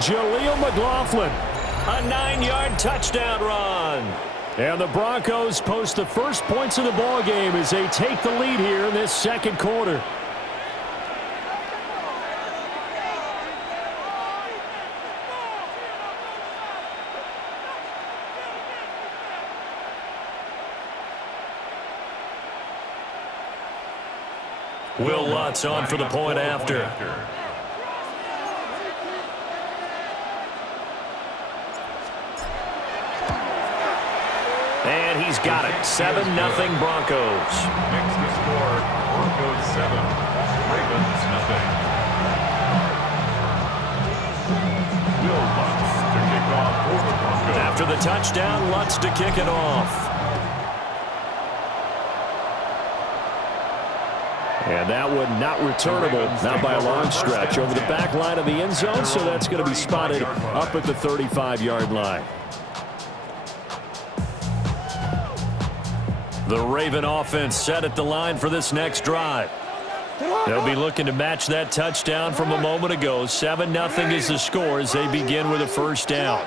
Jaleel McLaughlin. A 9-yard touchdown run. And the Broncos post the first points of the ball game as they take the lead here in this second quarter. Will Lutz on for the point after. And he's got it. 7-0 Broncos. Makes the score Broncos 7, Ravens nothing. Will Lutz to kick off for the Broncos. After the touchdown, Lutz to kick it off. And that one not returnable, not by a long stretch, over the back line of the end zone, so that's going to be spotted up at the 35-yard line. The Raven offense set at the line for this next drive. They'll be looking to match that touchdown from a moment ago. 7-0 is the score as they begin with a first down.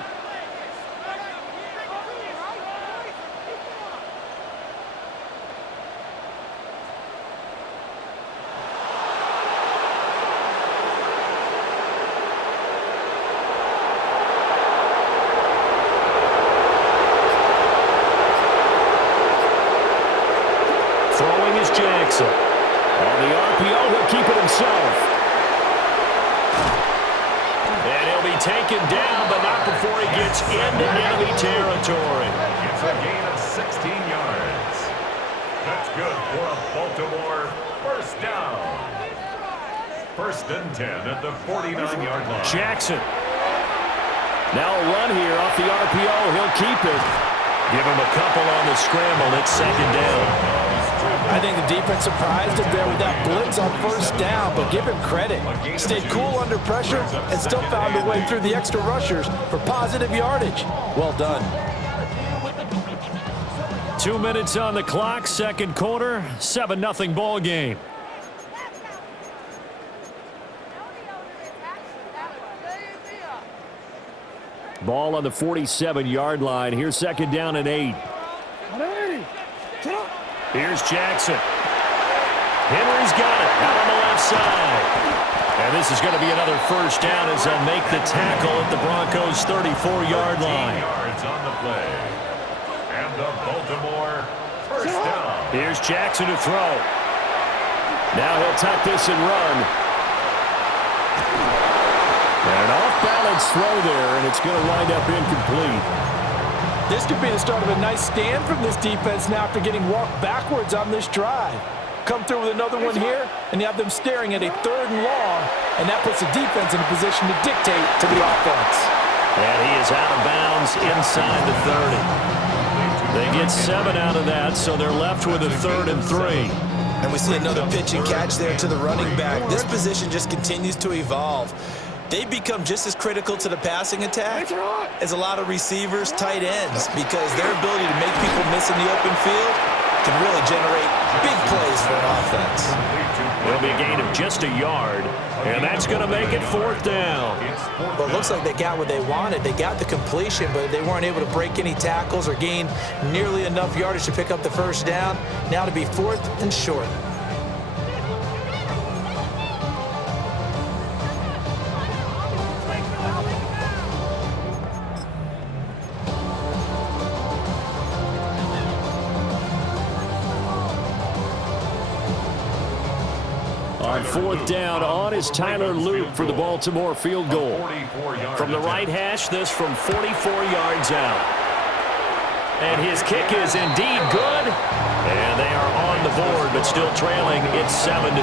Throwing is Jackson. On the RPO, he'll keep it himself. And he'll be taken down, but not before he gets into enemy territory. It's a gain of 16 yards. That's good for a Baltimore first down. First and 10 at the 49-yard line. Jackson. Now a run here off the RPO. He'll keep it. Give him a couple on the scramble. It's second down. I think the defense surprised him there with that blitz on first down, but give him credit. Stayed cool under pressure and still found a way through the extra rushers for positive yardage. Well done. 2 minutes on the clock, second quarter, 7-0 ball game. Ball on the 47-yard line. Here's second down and 8. Here's Jackson. Henry's got it out on the left side. And this is going to be another first down as they'll make the tackle at the Broncos' 34-yard line. Yards on the play. And the Baltimore first down. Here's Jackson to throw. Now he'll tuck this and run. And an off-balance throw there, and it's going to wind up incomplete. This could be the start of a nice stand from this defense now after getting walked backwards on this drive. Come through with another one here, and you have them staring at a 3rd and long, and that puts the defense in a position to dictate to the offense. And he is out of bounds inside the 30. They get 7 out of that, so they're left with a 3rd and 3. And we see another pitch and catch there to the running back. This position just continues to evolve. They become just as critical to the passing attack as a lot of receivers, tight ends, because their ability to make people miss in the open field can really generate big plays for an offense. It'll be a gain of just a yard, and that's going to make it 4th down. Well, it looks like they got what they wanted. They got the completion, but they weren't able to break any tackles or gain nearly enough yardage to pick up the first down. Now to be 4th and short. On 4th down, on is Tyler Luke for the Baltimore field goal. From the right hash, this from 44 yards out. And his kick is indeed good. And they are on the board, but still trailing. It's 7-3.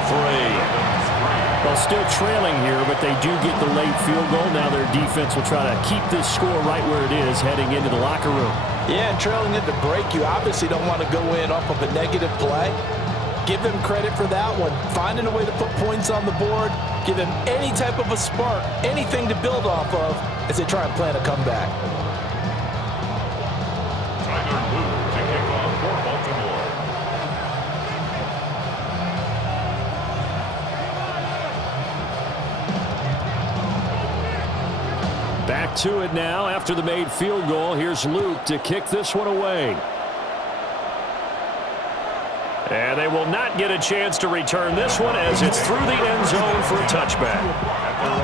Well, still trailing here, but they do get the late field goal. Now their defense will try to keep this score right where it is heading into the locker room. Yeah, and trailing at the break, you obviously don't want to go in off of a negative play. Give them credit for that one. Finding a way to put points on the board, give them any type of a spark, anything to build off of as they try and plan a comeback. Tyler Luke to kick off for Baltimore. Back to it now after the made field goal. Here's Luke to kick this one away. And they will not get a chance to return this one as it's through the end zone for a touchback. At their own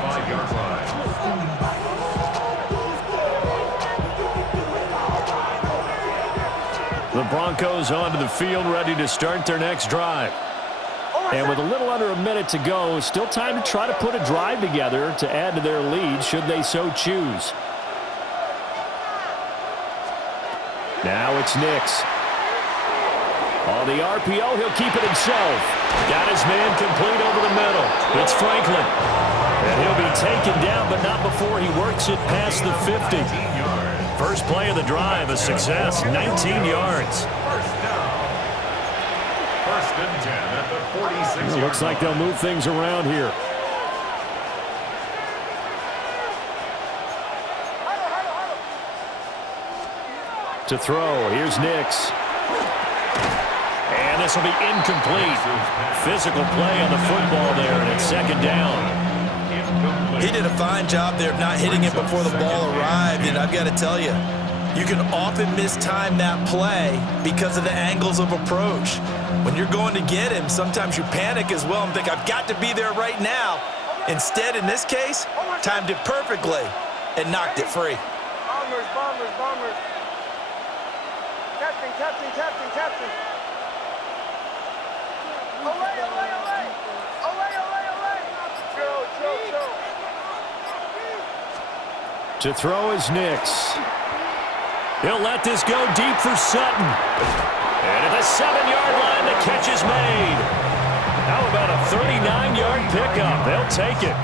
35-yard line. The Broncos onto the field, ready to start their next drive. And with a little under a minute to go, still time to try to put a drive together to add to their lead should they so choose. Now it's Nix. On the RPO, he'll keep it himself. Got his man complete over the middle. It's Franklin. And he'll be taken down, but not before he works it past the 50. First play of the drive, a success, 19 yards. First and 10 at the 46-yard line. Looks like they'll move things around here. To throw, here's Nix. And this will be incomplete. Physical play on the football there, and it's second down. He did a fine job there of not hitting it before the ball arrived, and I've got to tell you, you can often mistime that play because of the angles of approach. When you're going to get him, sometimes you panic as well and think, I've got to be there right now. Instead, in this case, timed it perfectly and knocked it free. Bombers, bombers, bombers. Captain, captain, captain, captain. Away, away, away. Away, away, away. Chill, chill, chill. To throw is Nix. He'll let this go deep for Sutton. And at the 7-yard line, the catch is made. How about a 39-yard pickup? They'll take it.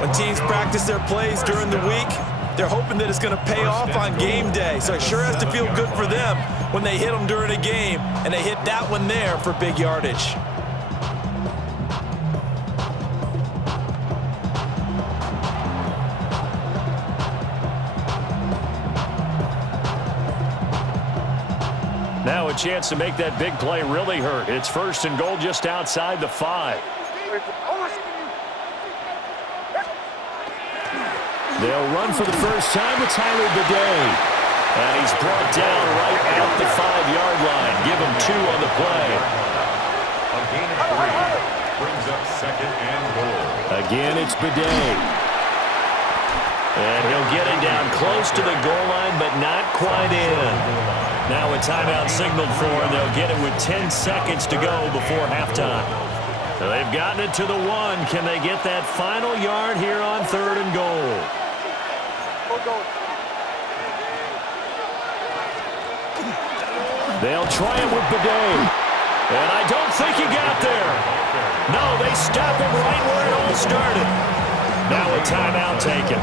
When teams practice their plays during the week, they're hoping that it's going to pay off on game day. So it sure has to feel good for them when they hit them during a game, and they hit that one there for big yardage. Now a chance to make that big play really hurt. It's first and goal just outside the 5. They'll run for the first time with Tyler Bidet. And he's brought down right at the 5-yard line. Give him 2 on the play. A gain of 3 brings up second and goal. Again, it's Bidet. And he'll get it down close to the goal line, but not quite in. Now a timeout signaled for, and they'll get it with 10 seconds to go before halftime. So they've gotten it to the 1. Can they get that final yard here on 3rd and goal? They'll try it with Bidet. And I don't think he got there. No, they stop him right where it all started. Now a timeout taken.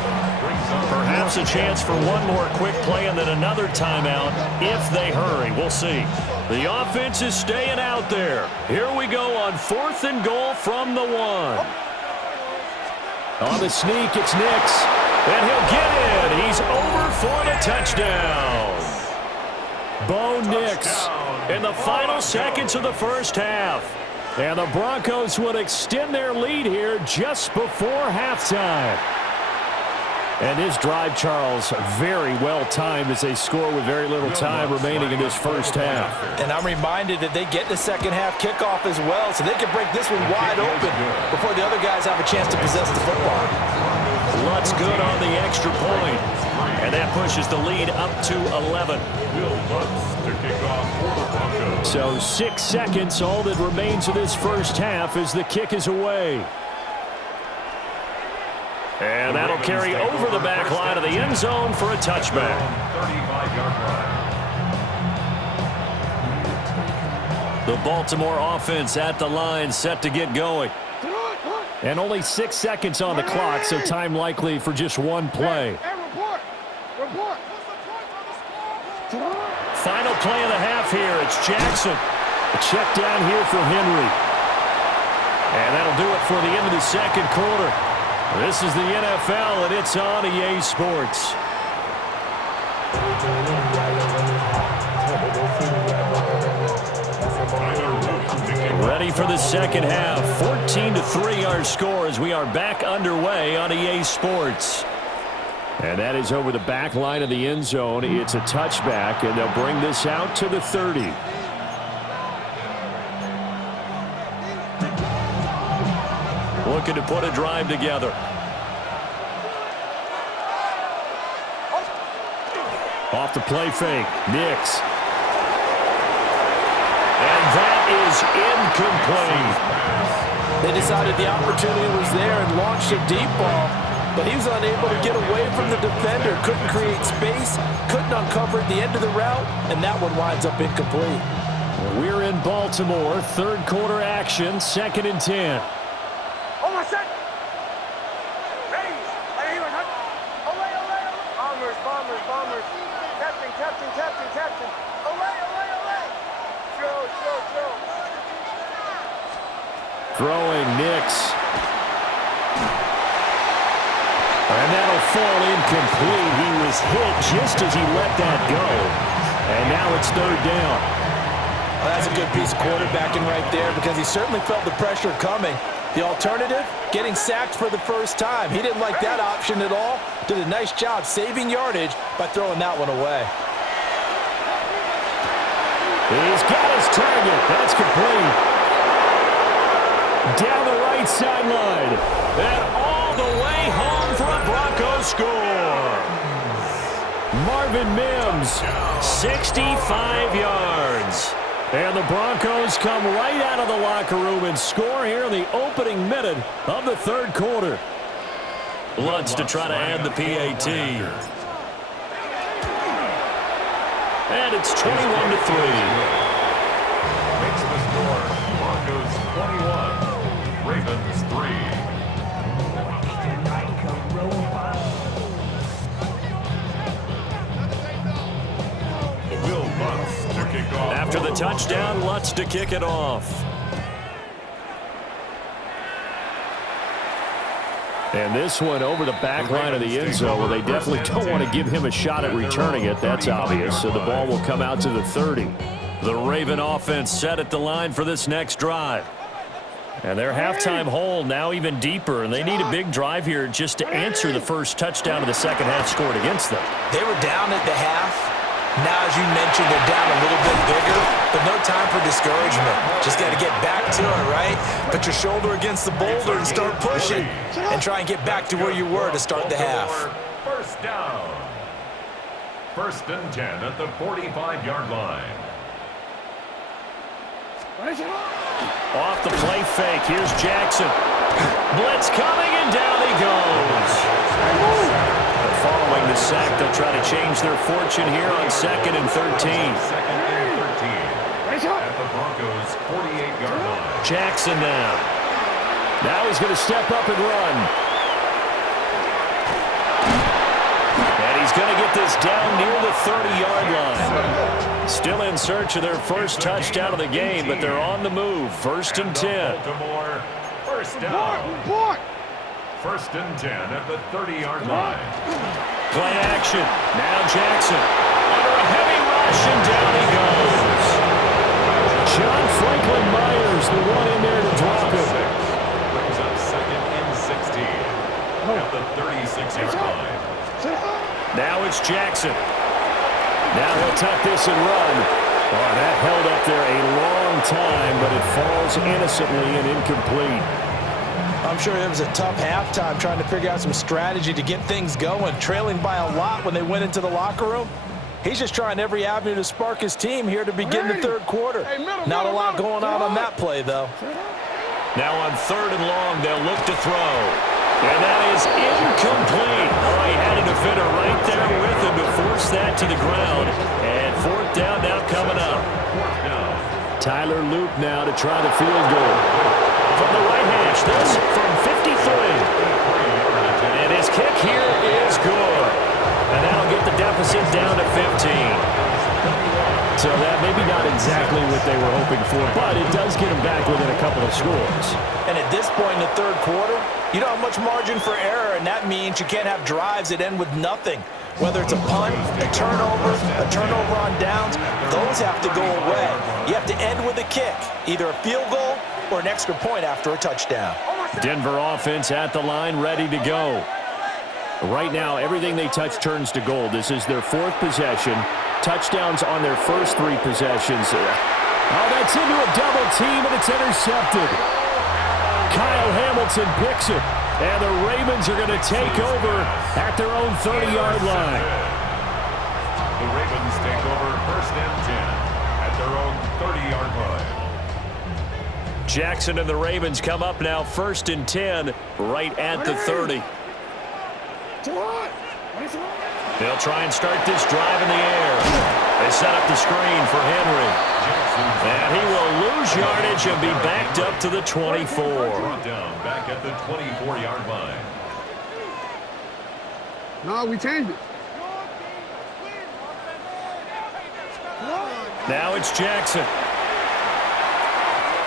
Perhaps a chance for one more quick play and then another timeout if they hurry. We'll see. The offense is staying out there. Here we go on 4th and goal from the 1. On the sneak, it's Nix. And he'll get in. He's over for the touchdown. Bo Nix in the final seconds of the first half. And the Broncos would extend their lead here just before halftime. And his drive, Charles, very well timed as they score with very little time remaining in this first half. And I'm reminded that they get the second half kickoff as well, so they can break this one wide open before the other guys have a chance to possess the football. Lutz good on the extra point. And that pushes the lead up to 11. Will Lutz to kick off for the Broncos. So 6 seconds, all that remains of this first half as the kick is away. And that'll carry over the back line of the end zone for a touchback. 35-yard line. The Baltimore offense at the line, set to get going. And only 6 seconds on the clock, so time likely for just one play. Final play of the half here. It's Jackson. A check down here for Henry. And that'll do it for the end of the second quarter. This is the NFL, and it's on EA Sports. Ready for the second half. 14-3 our score as we are back underway on EA Sports. And that is over the back line of the end zone. It's a touchback, and they'll bring this out to the 30. Looking to put a drive together. Off the play fake, Nix. And that is incomplete. They decided the opportunity was there and launched a deep ball, but he was unable to get away from the defender, couldn't create space, couldn't uncover at the end of the route, and that one winds up incomplete. We're in Baltimore, third quarter action, 2nd and 10. Almost set. Ready. Away, away, away. Bombers, bombers, bombers. Captain, captain, captain, captain. Away, away, away. Throw, throw, throw. Throwing Nix. And that'll fall incomplete. He was hit just as he let that go. And now it's 3rd down. Well, that's a good piece of quarterbacking right there because he certainly felt the pressure coming. The alternative, getting sacked for the first time. He didn't like that option at all. Did a nice job saving yardage by throwing that one away. He's got his target. That's complete. Down the right sideline. And all the way home for a Broncos score. Marvin Mims, 65 yards. And the Broncos come right out of the locker room and score here in the opening minute of the third quarter. Lutz to try to add the PAT. And it's 21-3. Makes the score. Broncos 21. Ravens 3. Will Lutz to kick off. After the touchdown, Lutz to kick it off. And this one over the back line of the end zone. Well, they definitely don't want to give him a shot at returning it. That's obvious. So the ball will come out to the 30. The Raven offense set at the line for this next drive. And their halftime hole now even deeper, and they need a big drive here just to answer the first touchdown of the second half scored against them. They were down at the half. Now, as you mentioned, they're down a little bit bigger, but no time for discouragement. Just got to get back to it, right? Put your shoulder against the boulder and start pushing and try and get back to where you were to start the half. First down. 1st and 10 at the 45-yard line. Off the play fake, here's Jackson. Blitz coming, and down he goes. Following the sack, they'll try to change their fortune here on 2nd and 13. 2nd and 13 at the Broncos 48-yard line. Jackson now. Now he's going to step up and run. And he's going to get this down near the 30-yard line. Still in search of their first touchdown of the game, but they're on the move. 1st and 10. Baltimore, first down. 1st and 10 at the 30-yard line. Play action. Now Jackson. Under a heavy rush, and down he goes. John Franklin Myers, the one in there to drop it. Brings up 2nd and 16 at the 36-yard line. Now it's Jackson. Now he'll tuck this and run. Oh, that held up there a long time, but it falls innocently and incomplete. I'm sure it was a tough halftime trying to figure out some strategy to get things going, trailing by a lot when they went into the locker room. He's just trying every avenue to spark his team here to begin the third quarter. Not a lot going on that play, though. Now on 3rd and long, they'll look to throw. And that is incomplete. Oh, he had a defender right there with him to force that to the ground. And 4th down now coming up. Tyler Loop now to try the field goal. From the right hash, this from 53. And his kick here is good. And that'll get the deficit down to 15. So that maybe not exactly what they were hoping for, but it does get them back within a couple of scores. And at this point in the third quarter, you don't have much margin for error, and that means you can't have drives that end with nothing. Whether it's a punt, a turnover on downs, those have to go away. You have to end with a kick, either a field goal or an extra point after a touchdown. Denver offense at the line, ready to go. Right now, everything they touch turns to gold. This is their 4th possession. Touchdowns on their first 3 possessions. Oh, that's into a double team, and it's intercepted. Kyle Hamilton picks it, and the Ravens are going to take over at their own 30-yard line. The Ravens take over 1st and 10 at their own 30-yard line. Jackson and the Ravens come up now 1st and 10 right at the 30. They'll try and start this drive in the air. They set up the screen for Henry. And he will lose yardage and be backed up to the 24. Brought down back at the 24-yard line. No, we changed it. Now it's Jackson.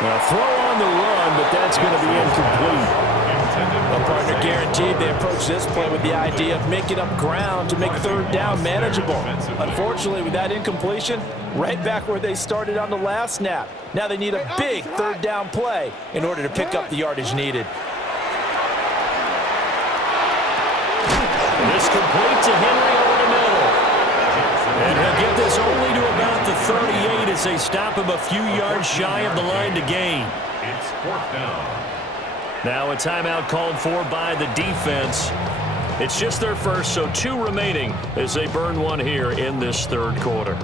A throw on the run, but that's going to be incomplete. A partner guaranteed they approach this play with the idea of making up ground to make 3rd down manageable. Unfortunately, with that incompletion, right back where they started on the last snap. Now they need a big 3rd down play in order to pick up the yardage needed. This complete to Henry over the middle. And he'll get this only to about the 38 as they stop him a few yards shy of the line to gain. It's 4th down. Now a timeout called for by the defense. It's just their first, so 2 remaining as they burn 1 here in this 3rd quarter.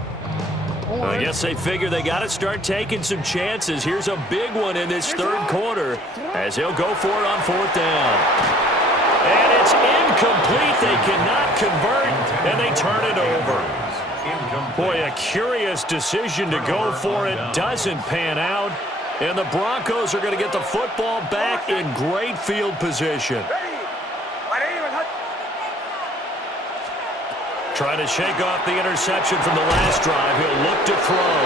I guess they figure they got to start taking some chances. Here's a big one in this 3rd quarter as he'll go for it on 4th down. And it's incomplete. They cannot convert, and they turn it over. Boy, a curious decision to go for it. Doesn't pan out. And the Broncos are going to get the football back in great field position. Trying to shake off the interception from the last drive. He'll look to throw.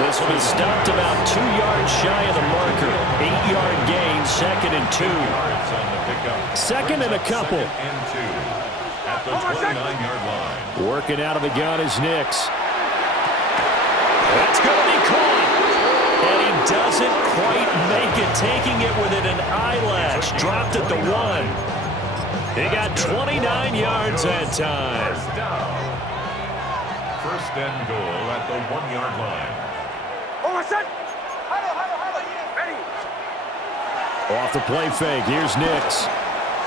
This will be stopped about 2 yards shy of the marker. 8-yard gain, 2nd and 2. 2nd and a couple. At the 29-yard line. Working out of the gun is Nix. That's going to be caught. And he doesn't quite make it, taking it within an eyelash. Dropped at the 1. He got 29 yards that time. 1st and goal at the 1-yard line. Off the play fake, here's Nix.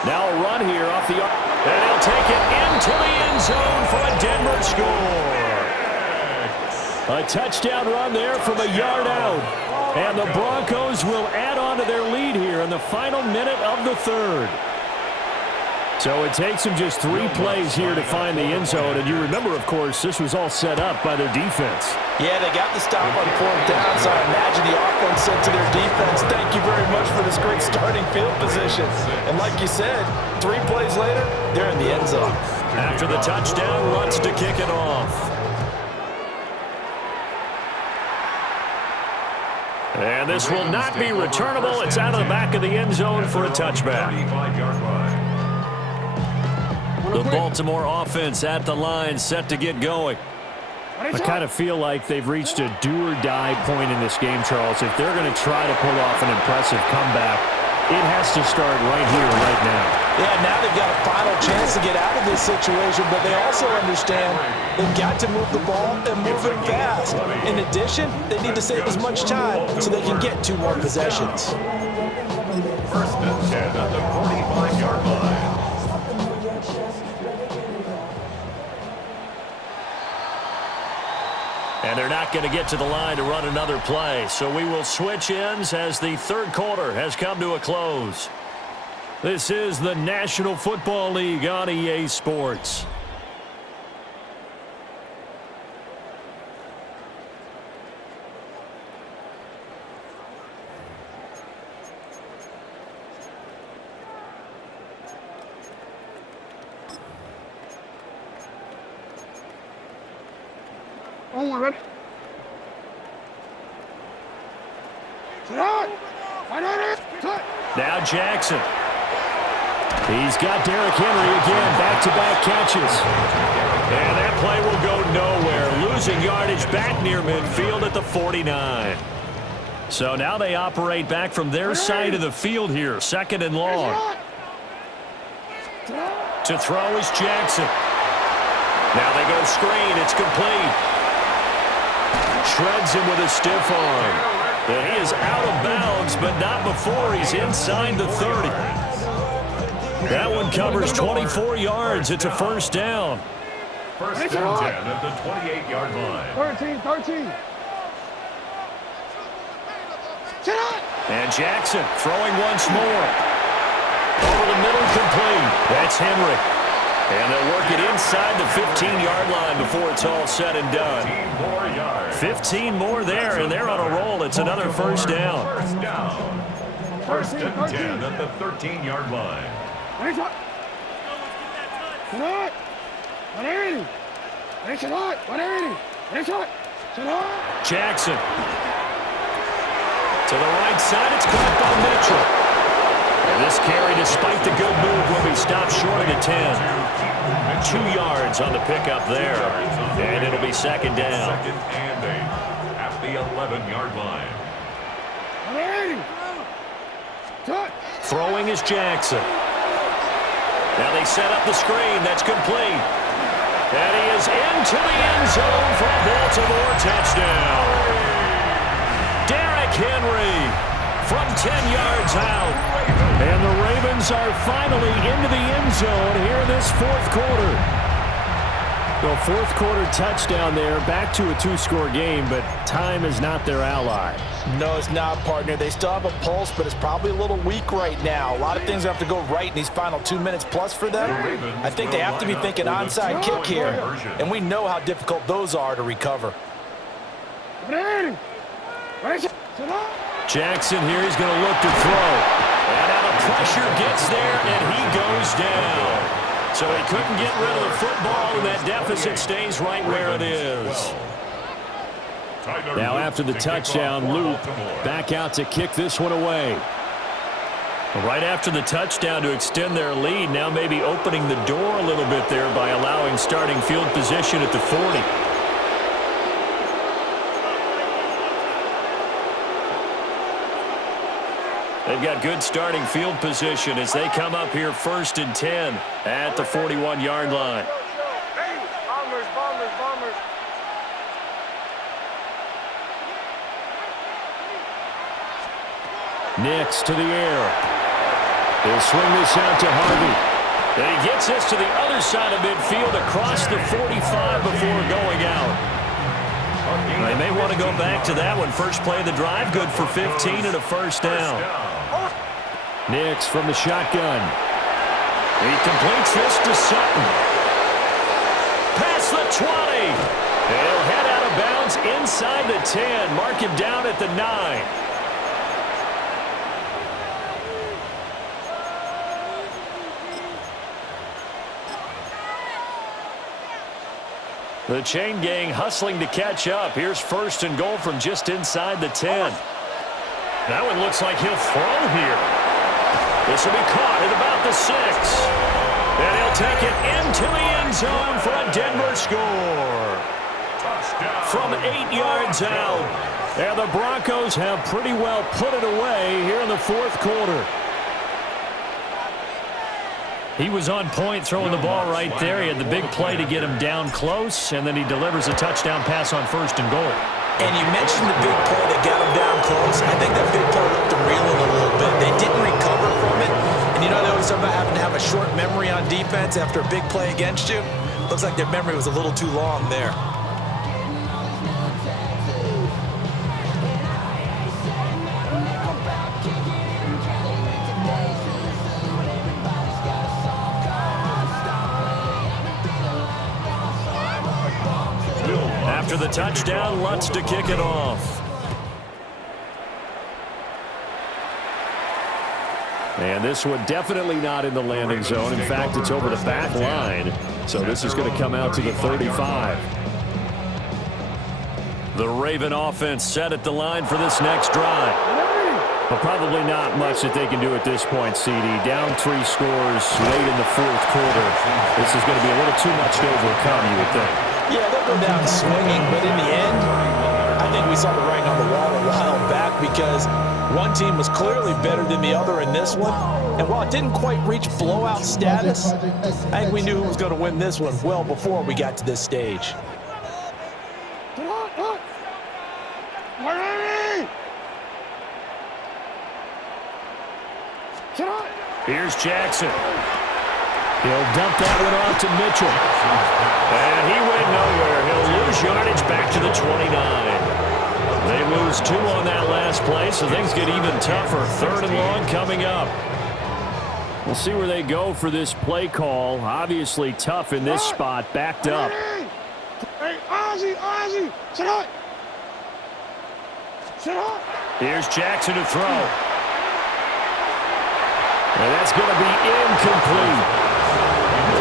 Now a run here off the... And he'll take it into the end zone for a Denver score. A touchdown run there from a yard out. And the Broncos will add on to their lead here in the final minute of the 3rd. So it takes them just 3 plays here to find the end zone. And you remember, of course, this was all set up by their defense. Yeah, they got the stop on 4th down, so I imagine the offense said to their defense, thank you very much for this great starting field position. And like you said, 3 plays later, they're in the end zone. After the touchdown, Lutz to kick it off. And this will not be returnable. It's out of the back of the end zone for a touchback. 35-yard line. The Baltimore offense at the line, set to get going. I kind of feel like they've reached a do-or-die point in this game, Charles. If they're going to try to pull off an impressive comeback, it has to start right here, right now. Yeah, now they've got a final chance to get out of this situation, but they also understand they've got to move the ball and move it fast. In addition, they need to save as much time so they can get 2 more possessions. 1st and 10 at the 45-yard line. And they're not going to get to the line to run another play. So we will switch ends as the 3rd quarter has come to a close. This is the National Football League on EA Sports. Oh, my God. Now Jackson. He's got Derrick Henry again, back-to-back catches. And that play will go nowhere. Losing yardage back near midfield at the 49. So now they operate back from their side of the field here. 2nd and long. To throw is Jackson. Now they go screen. It's complete. Shreds him with a stiff arm. And he is out of bounds, but not before he's inside the 30. That one covers 24 yards. It's a first down. First and 10 at the 28-yard line. 13. And Jackson throwing once more. Over the middle, complete. That's Henry. And they'll work it inside the 15-yard line before it's all said and done. 15 more yards. 15 more there, and they're on a roll. It's another first down. First down. First and 10 at the 13-yard line. Jackson. To the right side, it's caught by Mitchell. And this carry, despite the good move, will be stopped short of the 10. 2 yards on the pickup there. And it'll be second down. Second and 8 at the 11-yard line. Throwing is Jackson. Now they set up the screen. That's complete. And he is into the end zone for a Baltimore touchdown. Derrick Henry from 10 yards out. And the Ravens are finally into the end zone here in this fourth quarter. Well, fourth quarter touchdown there, back to a two-score game, but time is not their ally. No, it's not, partner. They still have a pulse, but it's probably a little weak right now. A lot of things have to go right in these final 2 minutes plus for them. I think they have to be thinking onside kick here, and we know how difficult those are to recover. Jackson here, he's going to look to throw. And out of pressure gets there, and he goes down. So he couldn't get rid of the football, and that deficit stays right where it is. Now after the touchdown, Luke back out to kick this one away. Right after the touchdown to extend their lead, now maybe opening the door a little bit there by allowing starting field position at the 40. They've got good starting field position as they come up here first and 10 at the 41-yard line. Bombers. Nix to the air. He'll swing this out to Harvey. And he gets this to the other side of midfield across the 45 before going out. They may want to go back to that one. First play of the drive, good for 15 and a first down. Nix from the shotgun. He completes this to Sutton. Past the 20. They'll head out of bounds inside the 10. Mark him down at the 9. The chain gang hustling to catch up. Here's first and goal from just inside the 10. That one looks like he'll throw here. This will be caught at about the 6. And he'll take it into the end zone for a Denver score. From 8 yards out. And the Broncos have pretty well put it away here in the fourth quarter. He was on point throwing the ball right there. He had the big play to get him down close, and then he delivers a touchdown pass on first and goal. And you mentioned the big play that got him down close. I think that big play left them reeling a little bit. They didn't recover from it. And you know, they always talk about having to have a short memory on defense after a big play against you. Looks like their memory was a little too long there. After the touchdown, Lutz to kick it off. And this one definitely not in the landing zone. In fact, it's over the back line. So this is going to come out to the 35. The Raven offense set at the line for this next drive. But probably not much that they can do at this point, CD. Down 3 scores late in the fourth quarter. This is going to be a little too much to overcome, you would think. Yeah, they'll go down swinging, but in the end, I think we saw the writing on the wall a while back because one team was clearly better than the other in this one. And while it didn't quite reach blowout status, I think we knew who was going to win this one well before we got to this stage. Here's Jackson. He'll dump that one off to Mitchell. And he went nowhere. He'll lose yardage back to the 29. They lose 2 on that last play, so things get even tougher. 3rd and long coming up. We'll see where they go for this play call. Obviously tough in this spot, backed up. Hey, Ozzie, sit up. Here's Jackson to throw. And that's going to be incomplete.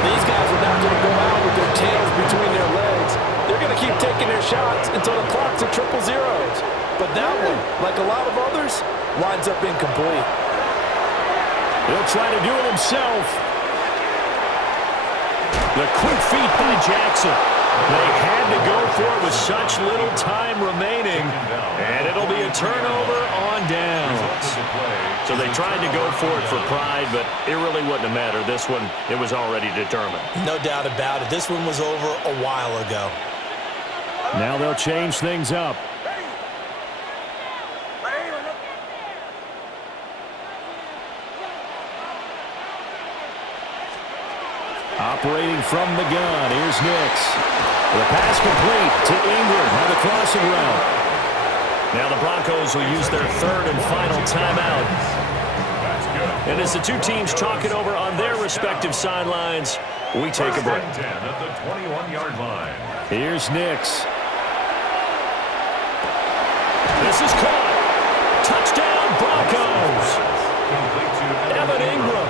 These guys are not going to go out with their tails between their legs. They're going to keep taking their shots until the clock's at 000. But that one, like a lot of others, winds up incomplete. He'll try to do it himself. The quick feet by Jackson. They had to go for it with such little time remaining, and it'll be a turnover on downs. So they tried to go for it for pride, but it really wouldn't have mattered. This one, it was already determined. No doubt about it. This one was over a while ago. Now they'll change things up. Operating from the gun, here's Nix. The pass complete to Ingram on the crossing route. Now the Broncos will use their 3rd and final timeout. And as the two teams talk it over on their respective sidelines, we take a break. 10 at the 21-yard line. Here's Nix. This is caught. Touchdown, Broncos. Evan Ingram,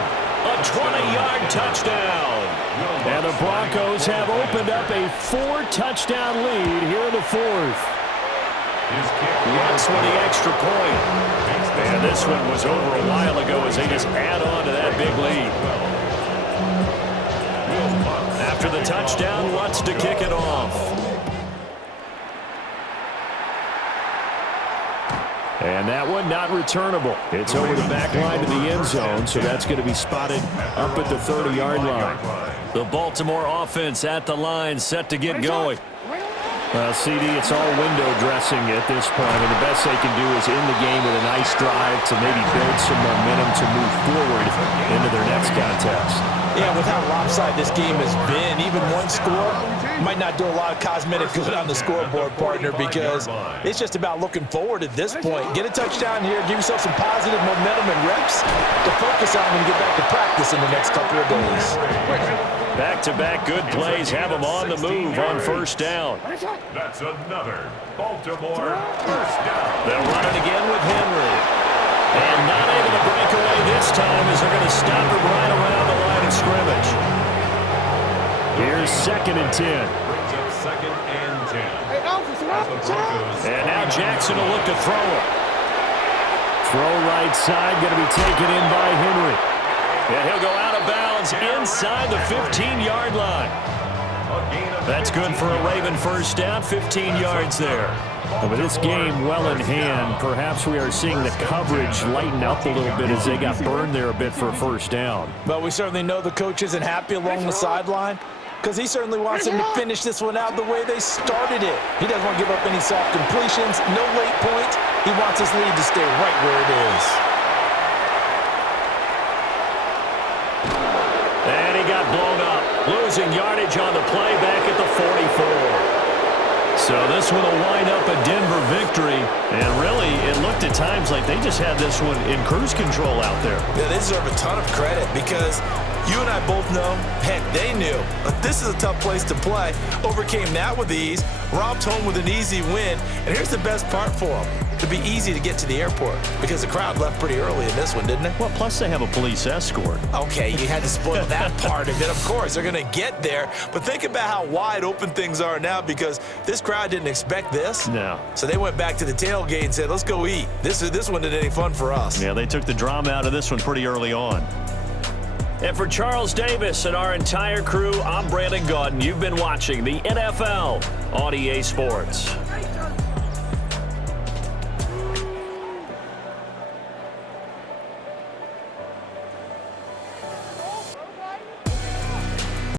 a 20-yard touchdown. And the Broncos have opened up a 4-touchdown lead here in the 4th. Lutz with the extra point. And this one was over a while ago as they just add on to that big lead. After the touchdown, Lutz to kick it off. And that one not returnable. It's over the back line to the end zone, so that's going to be spotted up at the 30-yard line. The Baltimore offense at the line, set to get going. Well, CD, it's all window dressing at this point, and the best they can do is end the game with a nice drive to maybe build some momentum to move forward into their next contest. Yeah, with how lopsided this game has been, even one score might not do a lot of cosmetic good on the scoreboard, partner, because it's just about looking forward at this point. Get a touchdown here, give yourself some positive momentum and reps to focus on when you get back to practice in the next couple of days. Back-to-back good plays have them on the move on 1st down. That's another Baltimore 1st down. They'll run it again with Henry. And not able to break away this time as they're going to stop him right around the line of scrimmage. Here's 2nd and 10. Brings up 2nd and 10. And now Jackson will look to throw it. Throw right side, going to be taken in by Henry. And he'll go out of bounds inside the 15-yard line. That's good for a Raven 1st down, 15 yards there. And with this game well in hand, perhaps we are seeing the coverage lighten up a little bit as they got burned there a bit for a 1st down. But we certainly know the coach isn't happy along the sideline because he certainly wants them to finish this one out the way they started it. He doesn't want to give up any soft completions, no late points. He wants his lead to stay right where it is. And he got blown up, losing yardage on the play back at the 44. So this one will wind up a Denver victory, and really it looked at times like they just had this one in cruise control out there. Yeah, they deserve a ton of credit because you and I both know, heck, they knew. This is a tough place to play. Overcame that with ease, romped home with an easy win, and here's the best part for them. It'd be easy to get to the airport because the crowd left pretty early in this one, didn't it? Well, plus they have a police escort. Okay, you had to spoil that part of it. Of course, they're going to get there. But think about how wide open things are now because this crowd didn't expect this. No. So they went back to the tailgate and said, let's go eat. This one didn't any fun for us. Yeah, they took the drama out of this one pretty early on. And for Charles Davis and our entire crew, I'm Brandon Gaudin. You've been watching the NFL on EA Sports.